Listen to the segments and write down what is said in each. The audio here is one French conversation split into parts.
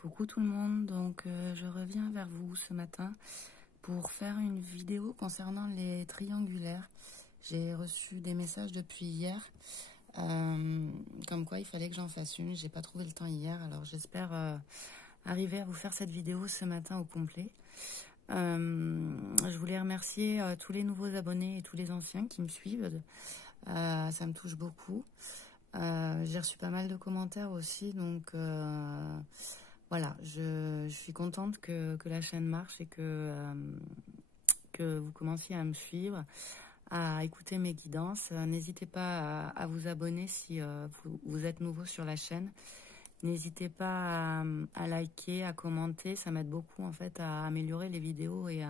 Coucou tout le monde, donc je reviens vers vous ce matin pour faire une vidéo concernant les triangulaires. J'ai reçu des messages depuis hier, comme quoi il fallait que j'en fasse une. J'ai pas trouvé le temps hier, alors j'espère arriver à vous faire cette vidéo ce matin au complet. Je voulais remercier tous les nouveaux abonnés et tous les anciens qui me suivent. Ça me touche beaucoup. J'ai reçu pas mal de commentaires aussi, donc voilà, je suis contente que la chaîne marche et que vous commenciez à me suivre, à écouter mes guidances. N'hésitez pas à vous abonner si vous êtes nouveau sur la chaîne. N'hésitez pas à liker, à commenter, ça m'aide beaucoup en fait à améliorer les vidéos et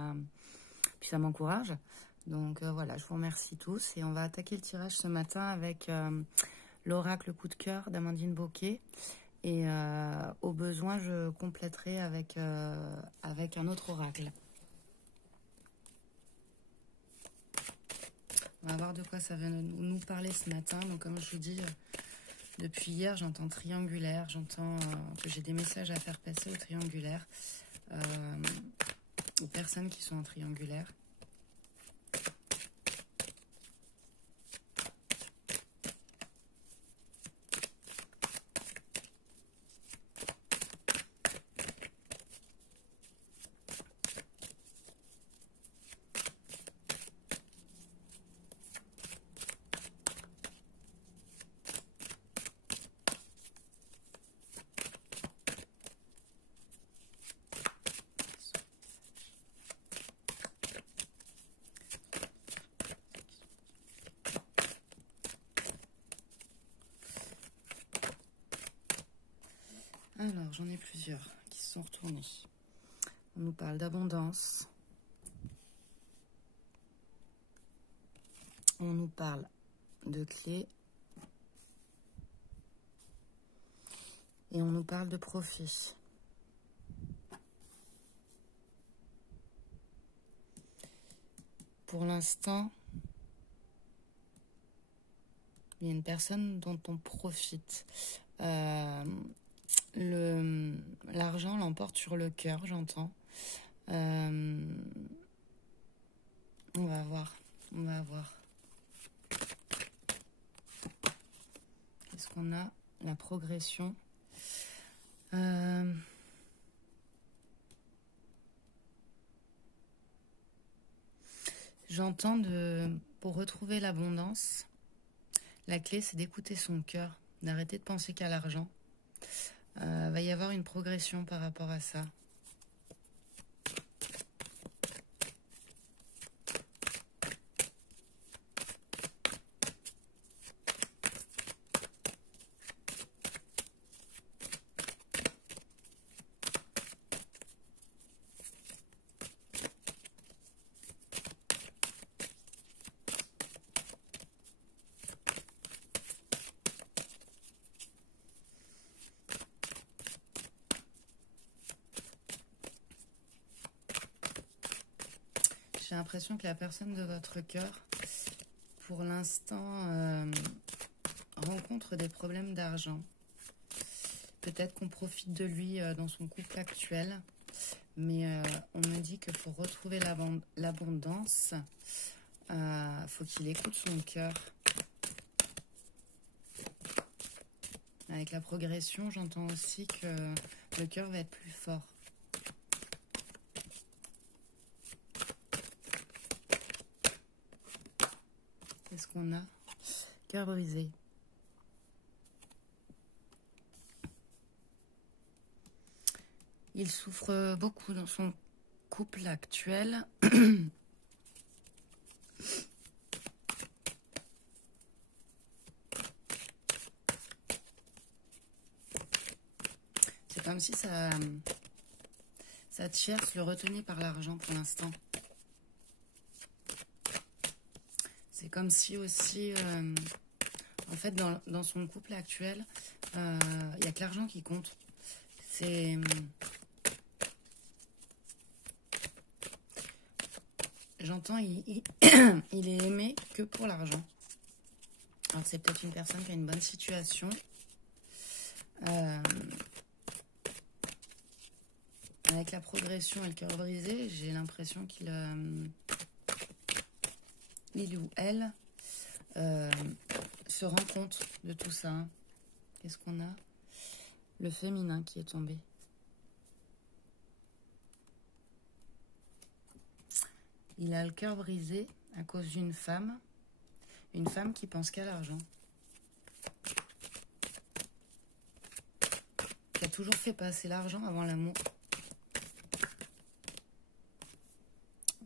puis ça m'encourage. Donc voilà, je vous remercie tous et on va attaquer le tirage ce matin avec l'oracle coup de cœur d'Amandine Bocquet. Et au besoin, je compléterai avec un autre oracle. On va voir de quoi ça va nous parler ce matin. Donc comme je vous dis, depuis hier, j'entends triangulaire. J'entends que j'ai des messages à faire passer au triangulaire. Aux personnes qui sont en triangulaire. Alors, j'en ai plusieurs qui se sont retournés. On nous parle d'abondance. On nous parle de clés. Et on nous parle de profit. Pour l'instant, il y a une personne dont on profite. L'argent l'emporte sur le cœur, j'entends. On va voir. Qu'est-ce qu'on a? La progression. J'entends pour retrouver l'abondance, la clé c'est d'écouter son cœur, d'arrêter de penser qu'à l'argent. Va y avoir une progression par rapport à ça. J'ai l'impression que la personne de votre cœur, pour l'instant, rencontre des problèmes d'argent. Peut-être qu'on profite de lui dans son couple actuel, mais on me dit que pour retrouver l'abondance, faut qu'il écoute son cœur. Avec la progression, j'entends aussi que le cœur va être plus fort. Qu'est-ce qu'on a? Cœur brisé. Il souffre beaucoup dans son couple actuel. C'est comme si sa tierce le retenait par l'argent pour l'instant. C'est comme si aussi, en fait, dans son couple actuel, il n'y a que l'argent qui compte. C'est... J'entends, il est aimé que pour l'argent. Alors c'est peut-être une personne qui a une bonne situation. Avec la progression et le cœur brisé, j'ai l'impression qu'il il ou elle se rend compte de tout ça. Hein. Qu'est-ce qu'on a? Le féminin qui est tombé. Il a le cœur brisé à cause d'une femme. Une femme qui pense qu'à l'argent. Qui a toujours fait passer l'argent avant l'amour.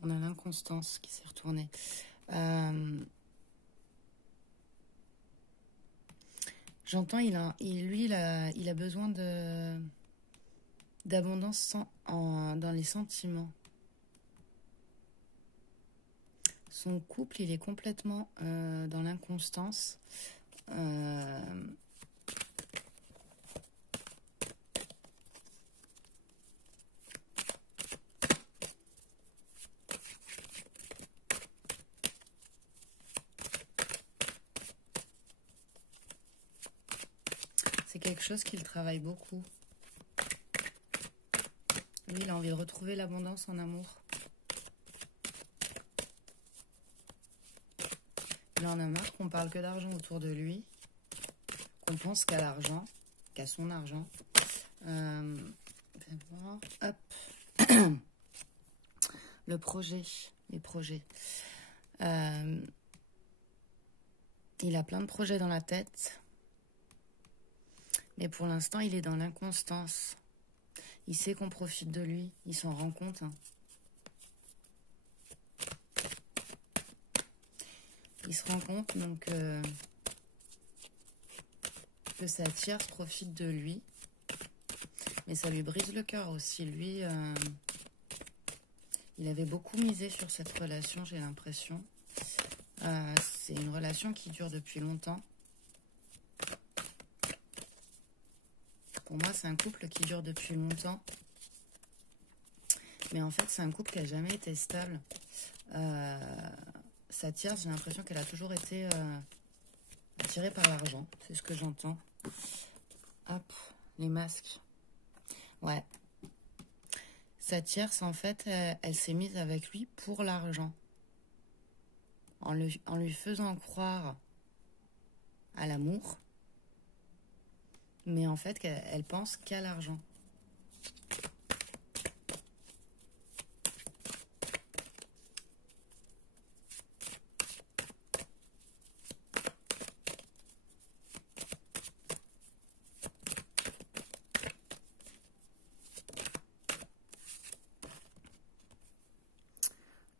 On a l'inconstance qui s'est retournée. J'entends, il a besoin d'abondance dans les sentiments. Son couple, il est complètement dans l'inconstance. C'est quelque chose qu'il travaille beaucoup. Lui, il a envie de retrouver l'abondance en amour. Il en a marre qu'on parle que d'argent autour de lui, qu'on pense qu'à l'argent, qu'à son argent. Hop. Le projet, les projets. Il a plein de projets dans la tête, mais pour l'instant, il est dans l'inconstance. Il sait qu'on profite de lui, il s'en rend compte. Hein. Il se rend compte donc que sa tierce profite de lui, mais ça lui brise le cœur aussi. Lui, il avait beaucoup misé sur cette relation, j'ai l'impression. C'est une relation qui dure depuis longtemps. Pour moi, c'est un couple qui dure depuis longtemps. Mais en fait, c'est un couple qui n'a jamais été stable. Sa tierce, j'ai l'impression qu'elle a toujours été attirée par l'argent. C'est ce que j'entends. Hop, les masques. Ouais. Sa tierce, en fait, elle s'est mise avec lui pour l'argent. En lui faisant croire à l'amour. Mais en fait, elle pense qu'à l'argent.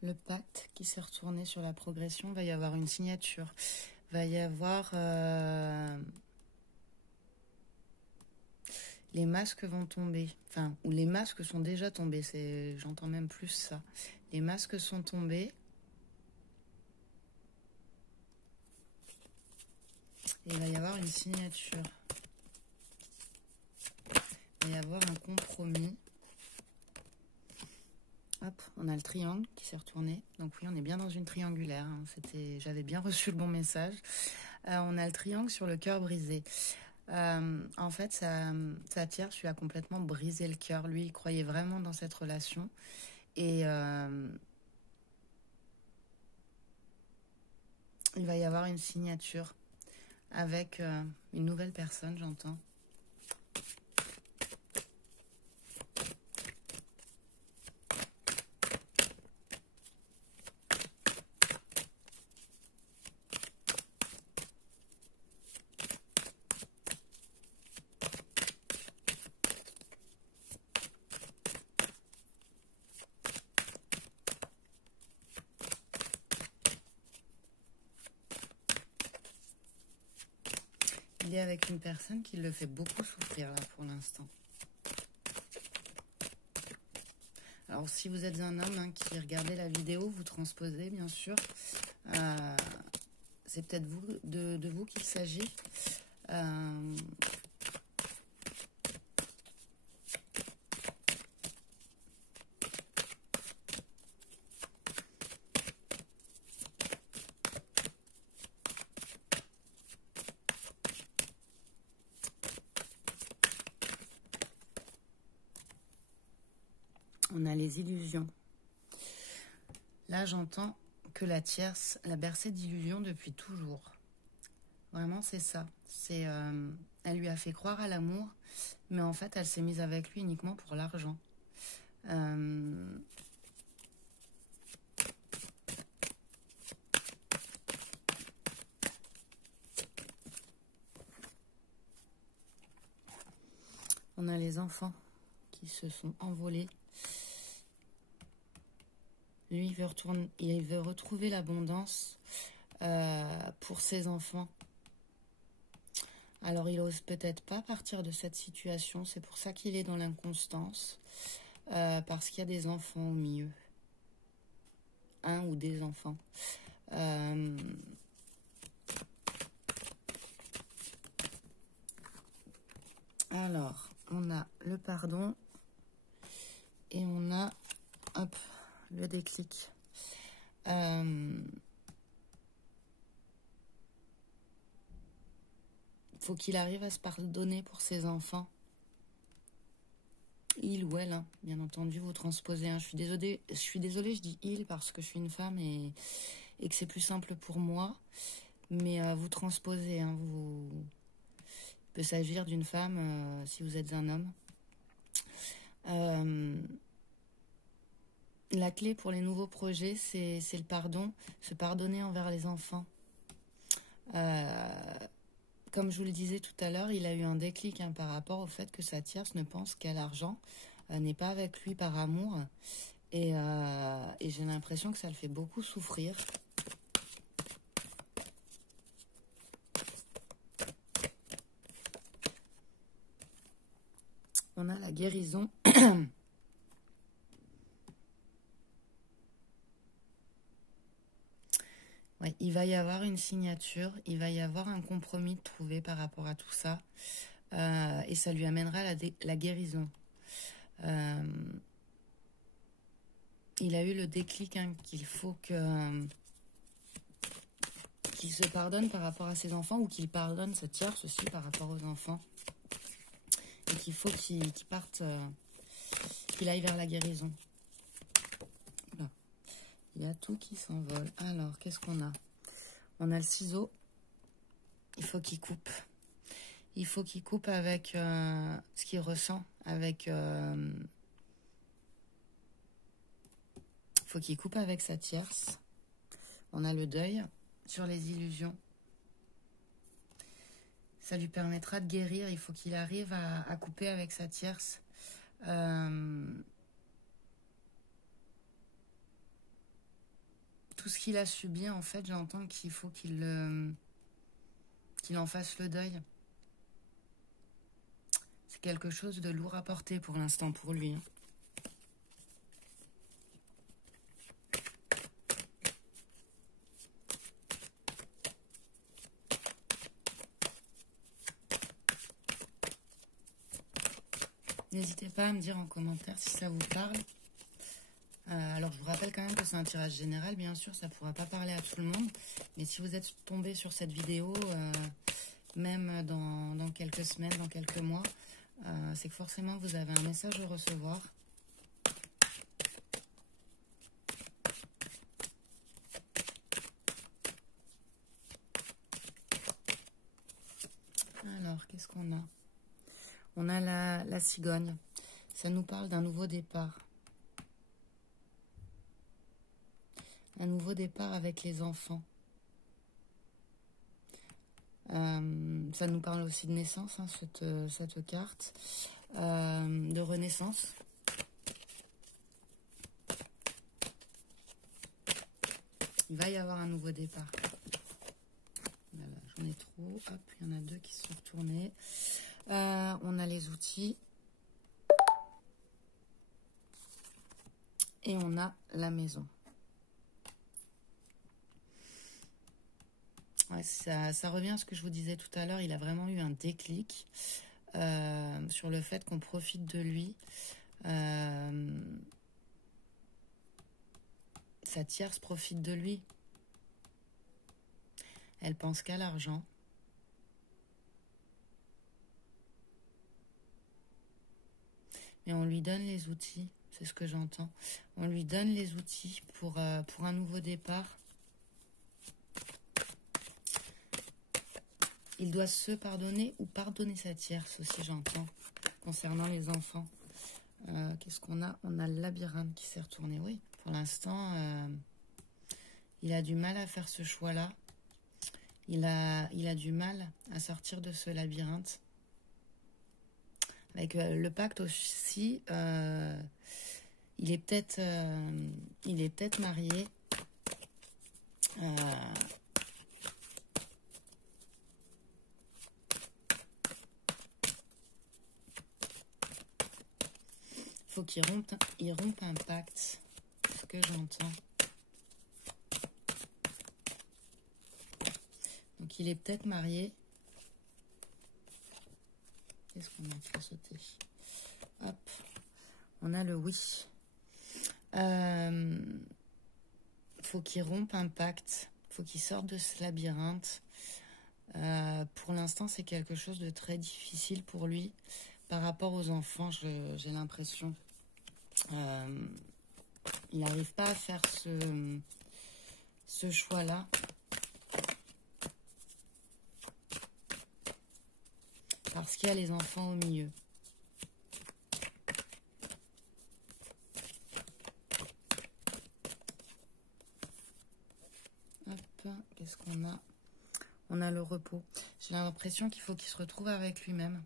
Le pacte qui s'est retourné sur la progression, va y avoir une signature. Va y avoir... les masques vont tomber. Enfin, ou les masques sont déjà tombés. J'entends même plus ça. Les masques sont tombés. Et il va y avoir une signature. Il va y avoir un compromis. Hop, on a le triangle qui s'est retourné. Donc oui, on est bien dans une triangulaire. Hein. J'avais bien reçu le bon message. On a le triangle sur le cœur brisé. En fait, sa tierce lui a complètement brisé le cœur. Lui, il croyait vraiment dans cette relation. Et il va y avoir une signature avec une nouvelle personne, j'entends. Il est avec une personne qui le fait beaucoup souffrir là pour l'instant. Alors si vous êtes un homme qui regardez la vidéo, vous transposez bien sûr. C'est peut-être de vous qu'il s'agit. On a les illusions. Là, j'entends que la tierce l'a bercée d'illusions depuis toujours. Vraiment, c'est ça. Elle lui a fait croire à l'amour, mais en fait, elle s'est mise avec lui uniquement pour l'argent. On a les enfants qui se sont envolés. Lui, il veut retrouver l'abondance pour ses enfants. Alors, il n'ose peut-être pas partir de cette situation. C'est pour ça qu'il est dans l'inconstance. Parce qu'il y a des enfants au milieu. Un ou des enfants. Alors, on a le pardon. Et on a, hop, le déclic. Faut qu'il arrive à se pardonner pour ses enfants. Il ou elle, hein, bien entendu, vous transposez. Hein. Je suis désolée, je dis il parce que je suis une femme et que c'est plus simple pour moi. Mais vous transposez. Hein, il peut s'agir d'une femme si vous êtes un homme. La clé pour les nouveaux projets, c'est le pardon. Se pardonner envers les enfants. Comme je vous le disais tout à l'heure, il a eu un déclic par rapport au fait que sa tierce ne pense qu'à l'argent, n'est pas avec lui par amour. Et j'ai l'impression que ça le fait beaucoup souffrir. On a la guérison. Ouais, il va y avoir une signature, il va y avoir un compromis trouvé par rapport à tout ça. Et ça lui amènera la guérison. Il a eu le déclic qu'il faut qu'il se pardonne par rapport à ses enfants ou qu'il pardonne sa tierce aussi par rapport aux enfants. Et qu'il faut qu'il parte, qu'il aille vers la guérison. Là. Il y a tout qui s'envole. Alors, qu'est-ce qu'on a? On a le ciseau. Il faut qu'il coupe. Il faut qu'il coupe avec ce qu'il ressent. Il faut qu'il coupe avec sa tierce. On a le deuil sur les illusions. Ça lui permettra de guérir. Il faut qu'il arrive à couper avec sa tierce. Tout ce qu'il a subi, en fait, j'entends qu'il faut qu'il en fasse le deuil. C'est quelque chose de lourd à porter pour l'instant pour lui. Hein. N'hésitez pas à me dire en commentaire si ça vous parle. Alors, je vous rappelle quand même que c'est un tirage général. Bien sûr, ça ne pourra pas parler à tout le monde. Mais si vous êtes tombé sur cette vidéo, même dans quelques semaines, dans quelques mois, c'est que forcément, vous avez un message à recevoir. Alors, qu'est-ce qu'on a? On a la cigogne. Ça nous parle d'un nouveau départ. Un nouveau départ avec les enfants. Ça nous parle aussi de naissance, hein, cette carte. De renaissance. Il va y avoir un nouveau départ. Voilà, j'en ai trop. Hop, il y en a deux qui se sont retournés. On a les outils. Et on a la maison. Ouais, ça revient à ce que je vous disais tout à l'heure. Il a vraiment eu un déclic sur le fait qu'on profite de lui. Sa tierce profite de lui. Elle pense qu'à l'argent. Mais on lui donne les outils. c'est ce que j'entends. On lui donne les outils pour un nouveau départ. Il doit se pardonner ou pardonner sa tierce aussi, j'entends, concernant les enfants. Qu'est-ce qu'on a? On a le labyrinthe qui s'est retourné. Oui, pour l'instant, il a du mal à faire ce choix-là. Il a du mal à sortir de ce labyrinthe. Avec le pacte aussi, il est peut-être marié. Faut qu'il rompe un pacte, ce que j'entends. Donc il est peut-être marié. Qu'est-ce qu'on a fait sauter? Hop, on a le oui. Faut qu'il rompe un pacte. Faut qu'il sorte de ce labyrinthe. Pour l'instant, c'est quelque chose de très difficile pour lui. Par rapport aux enfants, j'ai l'impression. Il n'arrive pas à faire ce choix-là. Parce qu'il y a les enfants au milieu. Hop, qu'est-ce qu'on a? On a le repos. J'ai l'impression qu'il faut qu'il se retrouve avec lui-même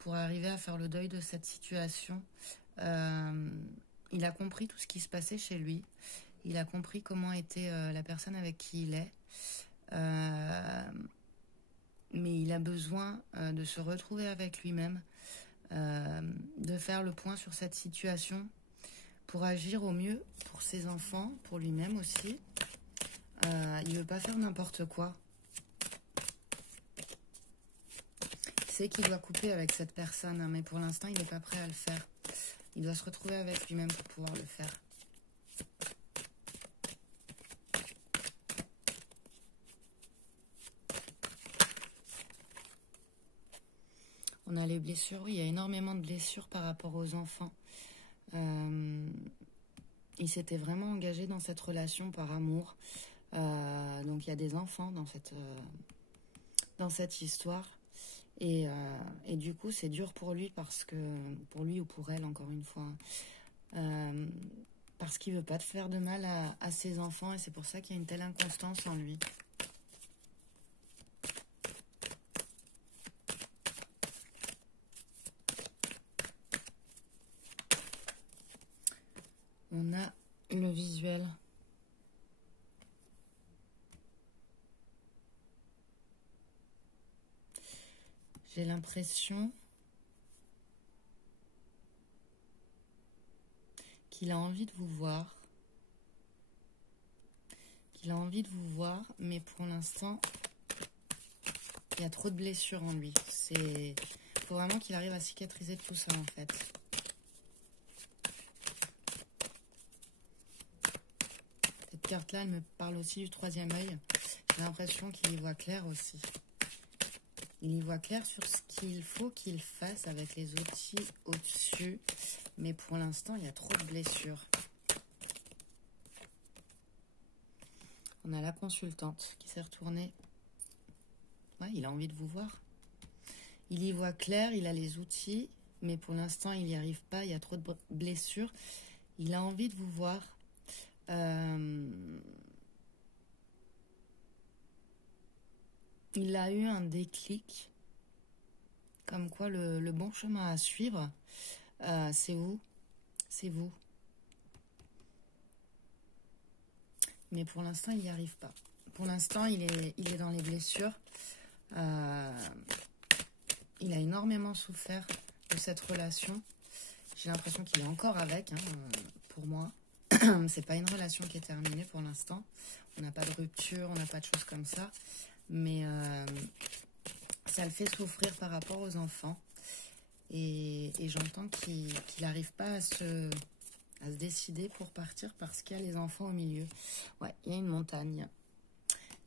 pour arriver à faire le deuil de cette situation. Il a compris tout ce qui se passait chez lui. Il a compris comment était la personne avec qui il est. Mais il a besoin de se retrouver avec lui-même, de faire le point sur cette situation pour agir au mieux pour ses enfants, pour lui-même aussi. Il ne veut pas faire n'importe quoi. Il sait qu'il doit couper avec cette personne, hein, mais pour l'instant, il n'est pas prêt à le faire. Il doit se retrouver avec lui-même pour pouvoir le faire. On a les blessures, oui, il y a énormément de blessures par rapport aux enfants. Il s'était vraiment engagé dans cette relation par amour. Donc il y a des enfants dans cette histoire. Et du coup, c'est dur pour lui parce que, pour lui ou pour elle, encore une fois, parce qu'il veut pas te faire de mal à ses enfants et c'est pour ça qu'il y a une telle inconstance en lui. On a le visuel. J'ai l'impression qu'il a envie de vous voir. Mais pour l'instant, il y a trop de blessures en lui. Il faut vraiment qu'il arrive à cicatriser tout ça, en fait. Cette carte-là, elle me parle aussi du troisième œil. J'ai l'impression qu'il y voit clair aussi. Il y voit clair sur ce qu'il faut qu'il fasse avec les outils au-dessus. Mais pour l'instant, il y a trop de blessures. On a la consultante qui s'est retournée. Ouais, il a envie de vous voir. Il y voit clair, il a les outils. Mais pour l'instant, il n'y arrive pas. Il y a trop de blessures. Il a envie de vous voir. Il a eu un déclic, comme quoi le bon chemin à suivre, c'est vous. Mais pour l'instant, il n'y arrive pas. Pour l'instant, il est dans les blessures. Il a énormément souffert de cette relation. J'ai l'impression qu'il est encore avec, hein, pour moi. C'est pas une relation qui est terminée pour l'instant. On n'a pas de rupture, on n'a pas de choses comme ça. Mais ça le fait souffrir par rapport aux enfants. Et j'entends qu'il n'arrive pas à se décider pour partir parce qu'il y a les enfants au milieu. Ouais, il y a une montagne.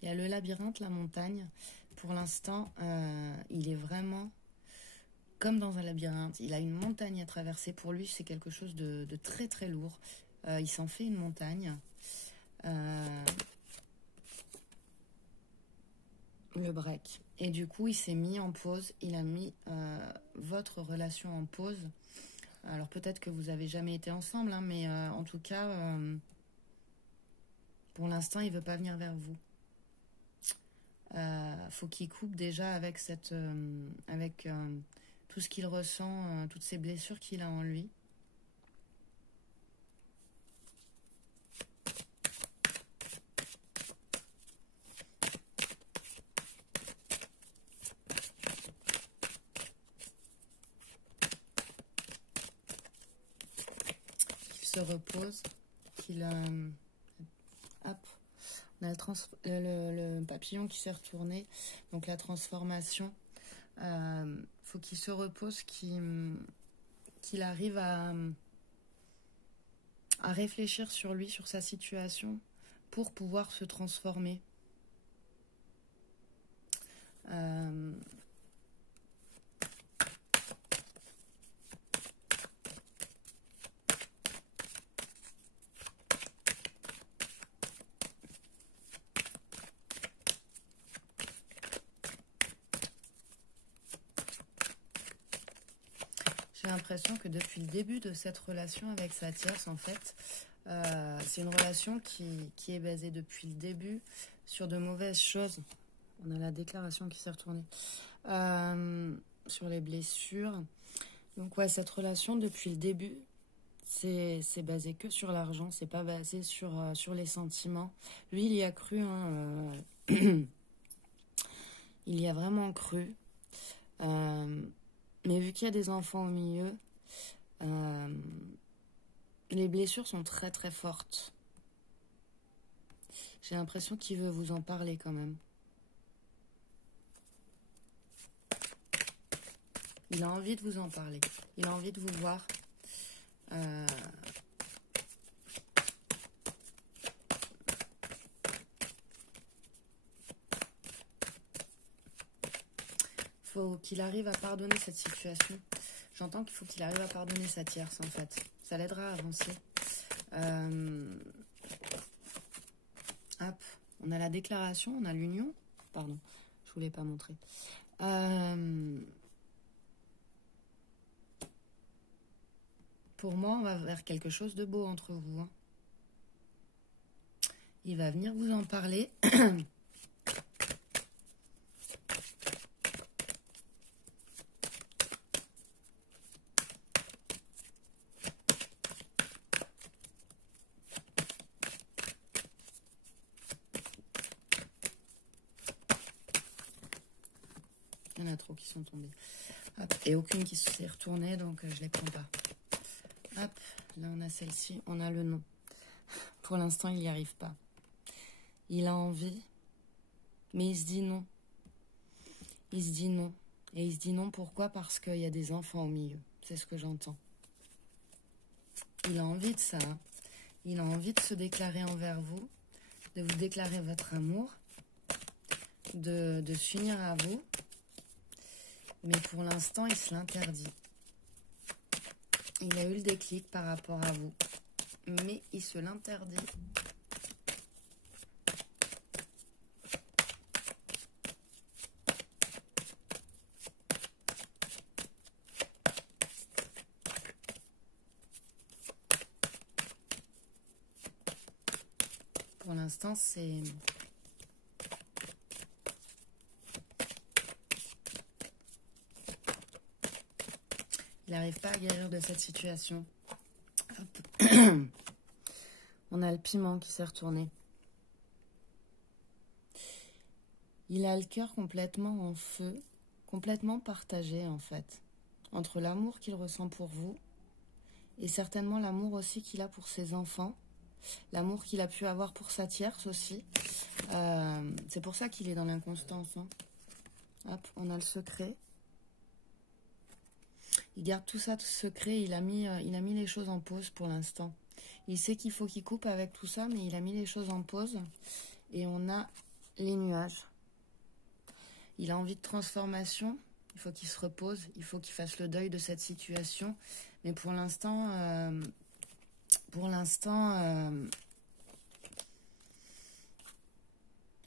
Il y a le labyrinthe, la montagne. Pour l'instant, il est vraiment comme dans un labyrinthe. Il a une montagne à traverser. Pour lui, c'est quelque chose de très très lourd. Il s'en fait une montagne. Le break. Et du coup, il s'est mis en pause. Il a mis votre relation en pause. Alors peut-être que vous n'avez jamais été ensemble, hein, mais en tout cas, pour l'instant, il ne veut pas venir vers vous. Faut qu'il coupe déjà avec tout ce qu'il ressent, toutes ces blessures qu'il a en lui. Qu'il se repose, qu'il hop. On a le papillon qui s'est retourné, donc la transformation. Faut qu'il se repose, qu'il arrive à réfléchir sur lui, sur sa situation, pour pouvoir se transformer. J'ai l'impression que depuis le début de cette relation avec sa tierce, en fait, c'est une relation qui est basée depuis le début sur de mauvaises choses. On a la déclaration qui s'est retournée. Sur les blessures. Donc ouais, cette relation, depuis le début, c'est basé que sur l'argent. C'est pas basé sur les sentiments. Lui, il y a cru. Hein, il y a vraiment cru. Mais vu qu'il y a des enfants au milieu, les blessures sont très très fortes. J'ai l'impression qu'il veut vous en parler quand même. Il a envie de vous en parler. Il a envie de vous voir. Faut qu'il arrive à pardonner cette situation. J'entends qu'il faut qu'il arrive à pardonner sa tierce, en fait. Ça l'aidera à avancer. Hop. On a la déclaration, on a l'union. Pardon, je voulais pas montrer. Pour moi, on va vers quelque chose de beau entre vous. Hein. Il va venir vous en parler. Il y en a trop qui sont tombés. Hop. Et aucune qui s'est retournée, donc je les prends pas. Hop, là on a celle-ci, on a le nom. Pour l'instant, il n'y arrive pas. Il a envie, mais il se dit non. Il se dit non. Et il se dit non, pourquoi? Parce qu'il y a des enfants au milieu. C'est ce que j'entends. Il a envie de ça. Hein. Il a envie de se déclarer envers vous, de vous déclarer votre amour, de s'unir à vous. Mais pour l'instant, il se l'interdit. Il a eu le déclic par rapport à vous. Mais il se l'interdit. Pour l'instant, c'est... Il n'arrive pas à guérir de cette situation. On a le piment qui s'est retourné. Il a le cœur complètement en feu, complètement partagé en fait, entre l'amour qu'il ressent pour vous et certainement l'amour aussi qu'il a pour ses enfants, l'amour qu'il a pu avoir pour sa tierce aussi. C'est pour ça qu'il est dans l'inconstance. Hein. Hop, on a le secret. Il garde tout ça, tout secret. Il a mis les choses en pause pour l'instant. Il sait qu'il faut qu'il coupe avec tout ça, mais il a mis les choses en pause. Et on a les nuages. Il a envie de transformation, Il faut qu'il se repose. Il faut qu'il fasse le deuil de cette situation. Mais pour l'instant,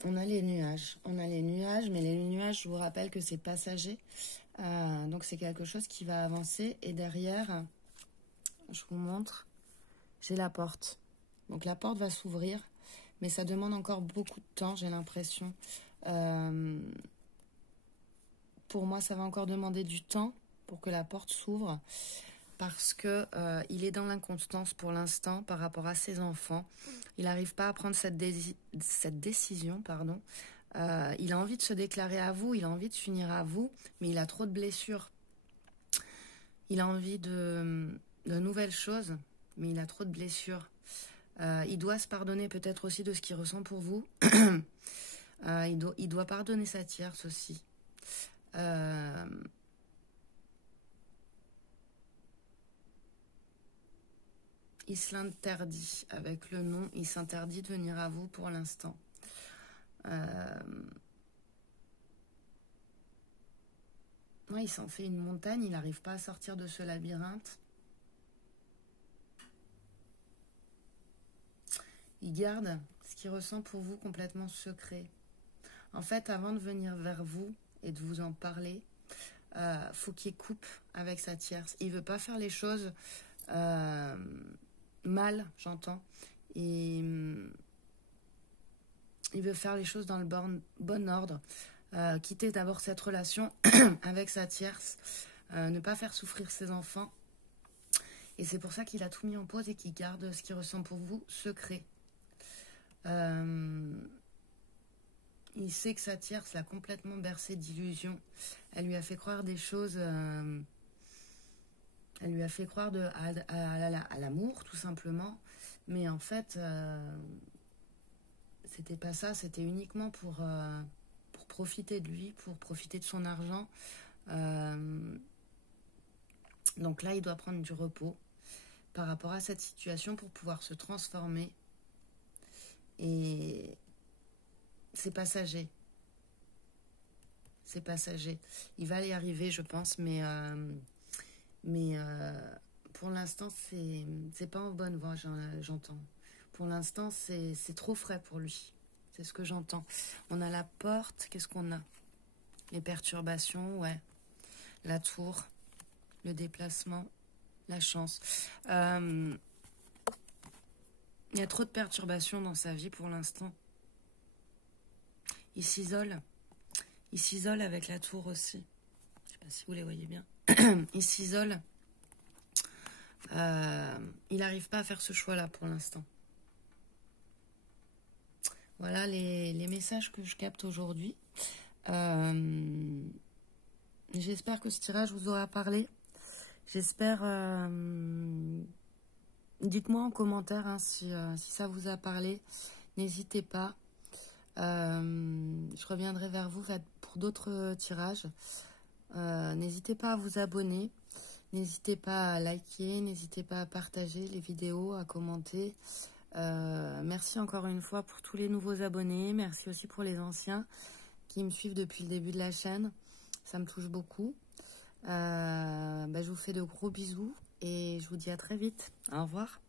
on a les nuages. On a les nuages, mais les nuages, je vous rappelle que c'est passager. Donc c'est quelque chose qui va avancer. Et derrière, je vous montre, j'ai la porte. Donc la porte va s'ouvrir, mais ça demande encore beaucoup de temps, j'ai l'impression. Pour moi, ça va encore demander du temps pour que la porte s'ouvre, parce que il est dans l'inconstance pour l'instant par rapport à ses enfants. Il n'arrive pas à prendre cette décision, pardon. Il a envie de se déclarer à vous, il a envie de s'unir à vous, mais il a trop de blessures. Il a envie de nouvelles choses, mais il a trop de blessures. Il doit se pardonner peut-être aussi de ce qu'il ressent pour vous. Il doit pardonner sa tierce aussi. Il se l'interdit avec le nom, il s'interdit de venir à vous pour l'instant. Ouais, il s'en fait une montagne, il n'arrive pas à sortir de ce labyrinthe. Il garde ce qu'il ressent pour vous complètement secret. En fait, avant de venir vers vous et de vous en parler, faut qu'il coupe avec sa tierce. Il veut pas faire les choses mal, j'entends. Il veut faire les choses dans le bon ordre. Quitter d'abord cette relation avec sa tierce, ne pas faire souffrir ses enfants. Et c'est pour ça qu'il a tout mis en pause et qu'il garde ce qu'il ressent pour vous secret. Il sait que sa tierce l'a complètement bercé d'illusions. Elle lui a fait croire des choses. Elle lui a fait croire à l'amour, tout simplement. Mais en fait, c'était pas ça. C'était uniquement pour profiter de lui, pour profiter de son argent. Donc là, il doit prendre du repos par rapport à cette situation pour pouvoir se transformer. Et c'est passager. C'est passager. Il va y arriver, je pense, mais pour l'instant, c'est pas en bonne voie, j'entends. Pour l'instant, c'est trop frais pour lui. C'est ce que j'entends. On a la porte, qu'est-ce qu'on a? Les perturbations, ouais. La tour, le déplacement, la chance. Il y a trop de perturbations dans sa vie pour l'instant. Il s'isole. Il s'isole avec la tour aussi. Je sais pas si vous les voyez bien. Il s'isole. Il n'arrive pas à faire ce choix-là pour l'instant. Voilà les messages que je capte aujourd'hui. J'espère que ce tirage vous aura parlé. J'espère... dites-moi en commentaire hein, si ça vous a parlé. N'hésitez pas. Je reviendrai vers vous pour d'autres tirages. N'hésitez pas à vous abonner. N'hésitez pas à liker. N'hésitez pas à partager les vidéos, à commenter. Merci encore une fois pour tous les nouveaux abonnés. Merci aussi pour les anciens qui me suivent depuis le début de la chaîne. Ça me touche beaucoup. Je vous fais de gros bisous et je vous dis à très vite. Au revoir.